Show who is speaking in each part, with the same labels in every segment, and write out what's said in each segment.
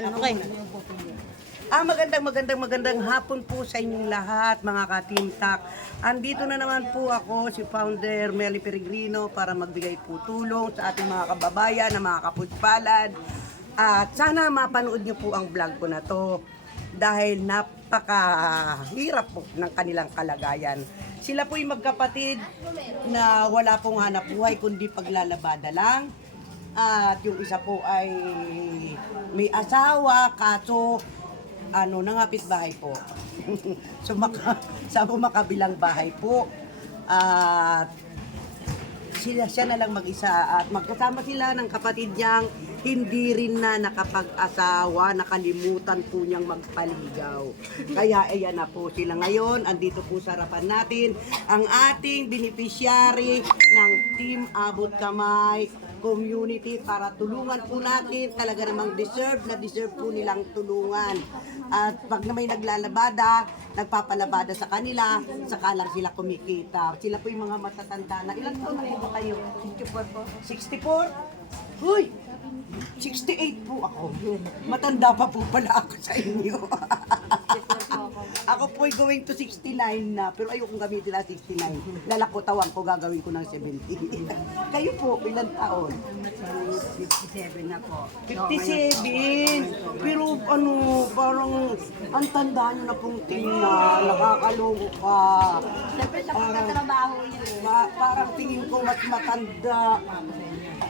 Speaker 1: Okay.
Speaker 2: Ah, magandang magandang magandang hapon po sa inyong lahat mga katimtak. Andito na naman po ako, si Founder Meli Peregrino para magbigay po tulong sa ating mga kababayan na mga kaputpalad. At sana mapanood niyo po ang vlog ko na to dahil napakahirap po ng kanilang kalagayan. Sila po'y magkapatid na wala pong hanap buhay kundi paglalabada lang. At yung isa po ay may asawa, kaso ano, nangapit bahay po. Sumaka, sa makabilang bahay po. At sila, siya na lang mag-isa at magkasama sila ng kapatid niyang hindi rin na nakapag-asawa, nakalimutan po niyang magpaligaw. Kaya ayan na po sila ngayon, andito po sa harapan natin ang ating beneficiary ng Team Abot Kamay community para tulungan po natin talaga namang deserve na deserve po nilang tulungan. At pag na may naglalabada, nagpapalabada sa kanila, saka lang sila kumikita. Sila po yung mga matatanda na. Ilang taon na ba kayo? 64 po. 64? Huy! 68 po ako. Matanda pa po pala ako sa inyo. ako po ay going to 69 na, pero ayokong gamitin na 69. Lalakotawan ko, gagawin ko ng 70. Kayo po, ilang taon?
Speaker 1: 57 na po.
Speaker 2: 57. Pero ano, parang ang tanda nyo na pong tingnan, nakakaloko ka.
Speaker 1: Siyempre sa pagkatrabaho niyo eh.
Speaker 2: Pa- parang tingin ko mas matanda.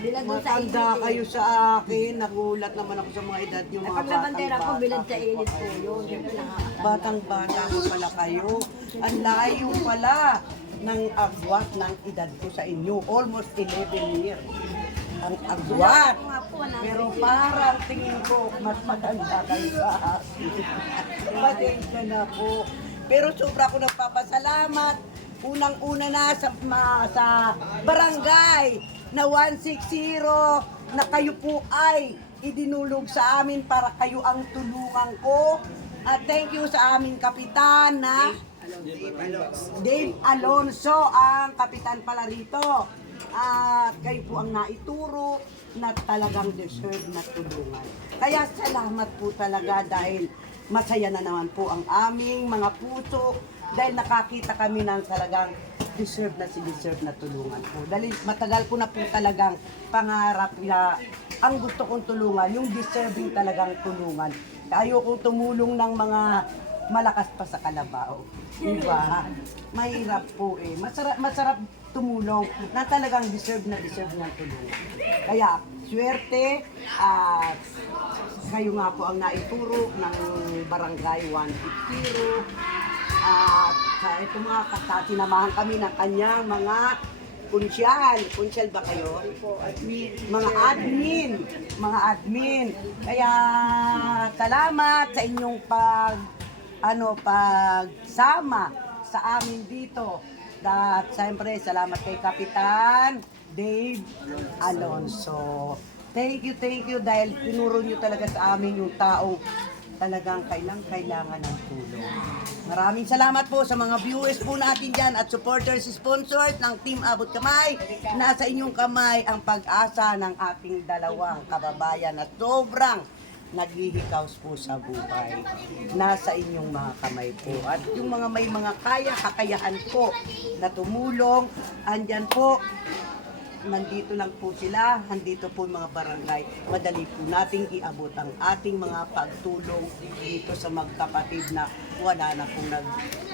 Speaker 1: Bilad doon sa
Speaker 2: Matanda
Speaker 1: init.
Speaker 2: kayo sa akin. Nagulat naman ako sa mga edad nyo, mga
Speaker 1: Pag nabandera ko,
Speaker 2: batang-bata.
Speaker 1: bilad sa init po yun. Siyempre nakakatawa.
Speaker 2: Batang bata ko pala kayo. Ang layo pala ng agwat ng edad ko sa inyo. Almost 11 years. Ang agwat.
Speaker 1: Nga po, na
Speaker 2: Pero parang tingin ko mas matanda kayo sa akin. Pasensya na po. Pero sobra ko nagpapasalamat. Unang-una na sa, ma, sa barangay na 160 na kayo po ay idinulog sa amin para kayo ang tulungan ko. At thank you sa aming kapitan na Dave Alonso, ang kapitan pala rito. At kayo po ang naituro na talagang deserve na tulungan. Kaya salamat po talaga dahil masaya na naman po ang aming mga puso dahil nakakita kami ng talagang deserve na si deserve na tulungan po. Dahil matagal ko na po talagang pangarap na ang gusto kong tulungan, yung deserving talagang tulungan. Ayoko tumulong ng mga malakas pa sa kalabaw. Diba? Mahirap po eh. Masarap, masarap tumulong na talagang deserve na deserve ng tulungan. Kaya, swerte at kayo nga po ang naituro ng Barangay 150 at sa ito mga kasati namahan kami ng kanyang mga kunsyal. Kunsyal ba kayo? Mga admin. Mga admin. Kaya salamat sa inyong pag ano pagsama sa amin dito. At siyempre, salamat kay Kapitan Dave Alonso. Thank you, thank you dahil tinuro niyo talaga sa amin yung taong talagang kailang kailangan ng tulong. Maraming salamat po sa mga viewers po natin dyan at supporters, sponsors ng Team Abot Kamay. Nasa inyong kamay ang pag-asa ng ating dalawang kababayan at sobrang naghihikaws po sa buhay. Nasa inyong mga kamay po. At yung mga may mga kaya, kakayahan po na tumulong, andyan po, nandito lang po sila, nandito po mga barangay. Madali po nating iabot ang ating mga pagtulong dito sa magkapatid na wala na pong nag...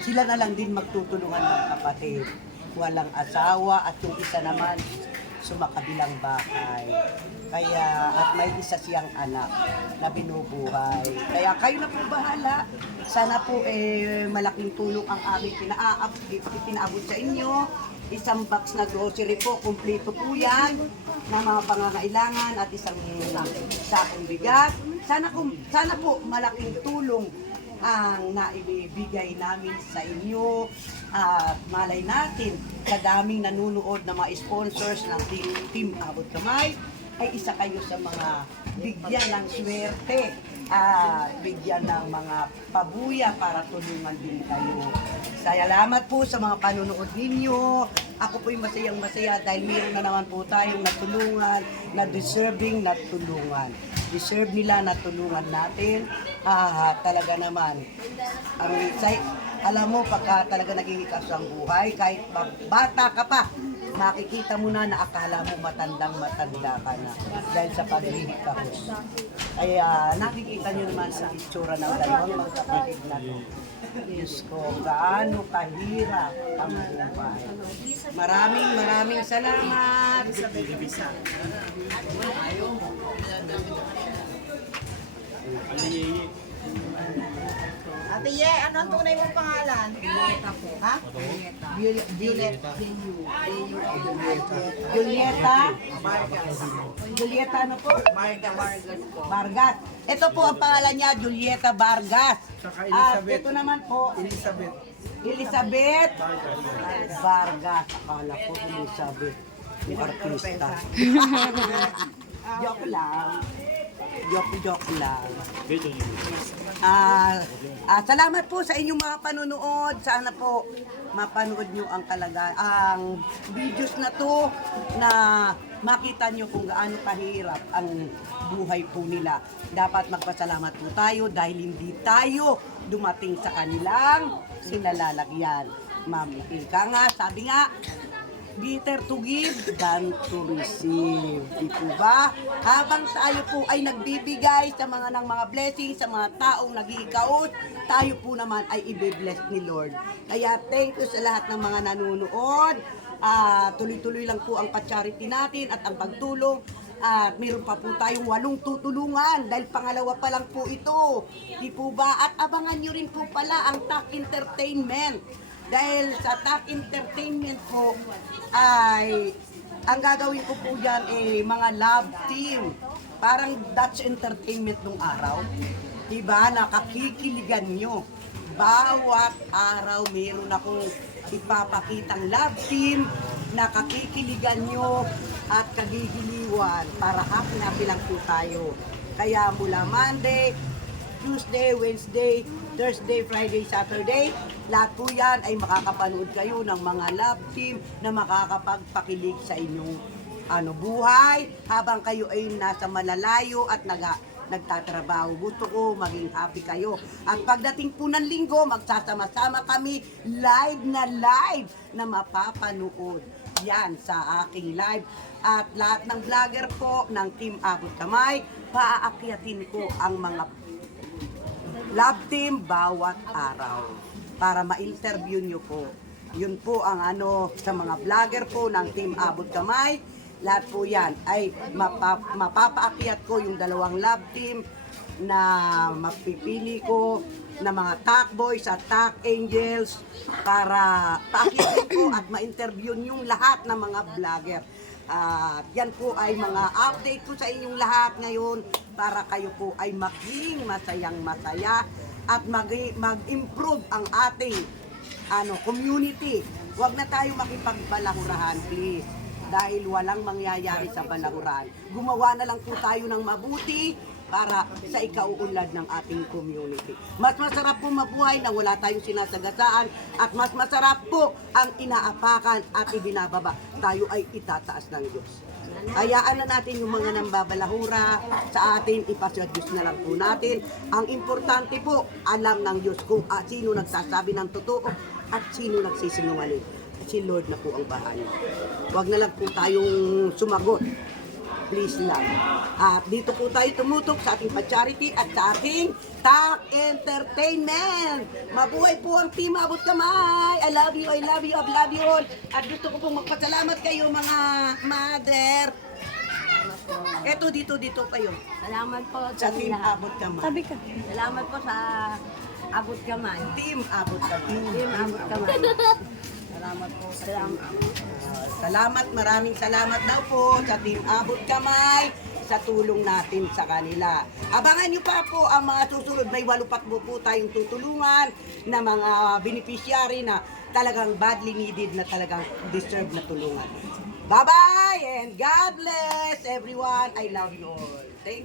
Speaker 2: Sila na lang din magtutulungan ng kapatid. Walang asawa at yung isa naman sumakabilang bahay. Kaya, at may isa siyang anak na binubuhay. Kaya kayo na po bahala. Sana po eh, malaking tulong ang aming pinaab pinaabot sa inyo. Isang box na grocery po, kumpleto po yan na mga pangangailangan at isang sakong bigas. Sana, kung, sana po malaking tulong ang naibibigay namin sa inyo. At malay natin sa daming nanunood na mga sponsors ng Team, team Abot Kamay ay isa kayo sa mga bigyan ng swerte at bigyan ng mga pabuya para tulungan din kayo. Salamat po sa mga panunood ninyo ako po'y masayang masaya dahil meron na naman po tayong natulungan na deserving na tulungan. Deserve nila na tulungan natin. Ah, talaga naman. Ang say, alam mo, pagka talaga naghihikas ang buhay, kahit ba- bata ka pa, makikita mo na na akala mo matandang matanda ka na dahil sa paghihikahos. Kaya nakikita nyo naman sa itsura ng dalawang magkapatid na to. Diyos ko, gaano kahirap ang buhay. Maraming maraming salamat.
Speaker 3: Ate Ye, ano ang tunay mong pangalan? Ha?
Speaker 2: Violet, Violet, Julieta. Julieta ano po?
Speaker 3: Marga Vargas po.
Speaker 2: Vargas. Ito po ang pangalan niya, Julieta Vargas.
Speaker 4: Saka
Speaker 2: At
Speaker 4: Elizabeth.
Speaker 2: ito naman po,
Speaker 4: Elizabeth.
Speaker 2: Elizabeth Vargas. Akala ko Elizabeth. Yung artista. joke lang. Joke, joke lang. Ah, ah, salamat po sa inyong mga panunood. Sana po mapanood nyo ang talaga ang videos na to na makita nyo kung gaano kahirap ang buhay po nila. Dapat magpasalamat po tayo dahil hindi tayo dumating sa kanilang sinalalagyan. Ma'am, ika nga, sabi nga, Better to give than to receive. Di po ba? Habang tayo po ay nagbibigay sa mga ng mga blessings sa mga taong nag-iikaot, tayo po naman ay ibe-bless ni Lord. Kaya thank you sa lahat ng mga nanonood. Ah, tuloy-tuloy lang po ang pa-charity natin at ang pagtulong. At meron pa po tayong walong tutulungan dahil pangalawa pa lang po ito. Di po ba? At abangan nyo rin po pala ang TAC Entertainment. Dahil sa TAC Entertainment po ay ang gagawin ko po dyan ay mga love team. Parang Dutch Entertainment nung araw. Diba? Nakakikiligan nyo. Bawat araw meron akong ipapakitang love team nakakikiligan nyo at kagigiliwan para happy-happy lang po tayo. Kaya mula Monday, Tuesday, Wednesday, Thursday, Friday, Saturday, lahat po yan ay makakapanood kayo ng mga love team na makakapagpakilig sa inyong ano buhay habang kayo ay nasa malalayo at naga, nagtatrabaho. Gusto ko maging happy kayo. At pagdating po ng linggo, magsasama-sama kami live na live na mapapanood yan sa aking live. At lahat ng vlogger po ng Team Abot Kamay, paaakyatin ko ang mga love team bawat araw para ma-interview nyo po. Yun po ang ano sa mga vlogger po ng Team Abot Kamay. Lahat po yan ay mapa, mapapaakyat ko yung dalawang love team na mapipili ko na mga TAC boys at TAC angels para paakyatin ko at ma-interview yung lahat ng mga vlogger. At yan po ay mga update ko sa inyong lahat ngayon para kayo po ay maging masayang masaya at mag- mag-improve ang ating ano community. Huwag na tayo makipagbalahurahan, please. Dahil walang mangyayari sa balahuran. Gumawa na lang po tayo ng mabuti para sa ikauunlad ng ating community. Mas masarap po mabuhay na wala tayong sinasagasaan at mas masarap po ang inaapakan at ibinababa. Tayo ay itataas ng Diyos. Hayaan na natin yung mga nambabalahura sa atin, ipasya Diyos na lang po natin. Ang importante po, alam ng Diyos kung ah, sino nagsasabi ng totoo at sino nagsisinungaling. Si Lord na po ang bahala. Huwag na lang po tayong sumagot. Please lang. At dito po tayo tumutok sa ating pa-charity at sa ating TAC Entertainment. Mabuhay po ang Team Abot Kamay. I love you, I love you, I love you all. At gusto ko pong magpasalamat kayo mga mother. Eto dito, dito kayo.
Speaker 1: Salamat po
Speaker 2: Sa Team. Abot Kamay.
Speaker 1: Sabi ka. Salamat po sa abot kamay.
Speaker 2: Team Abot Kamay.
Speaker 1: Team abot kamay. Salamat po. Salamat.
Speaker 2: Uh, salamat, maraming salamat daw po sa Team Abot Kamay sa tulong natin sa kanila. Abangan niyo pa po ang mga susunod. May walupat po po tayong tutulungan na mga beneficiary na talagang badly needed na talagang deserve na tulungan. Bye-bye and God bless everyone. I love you all. Thank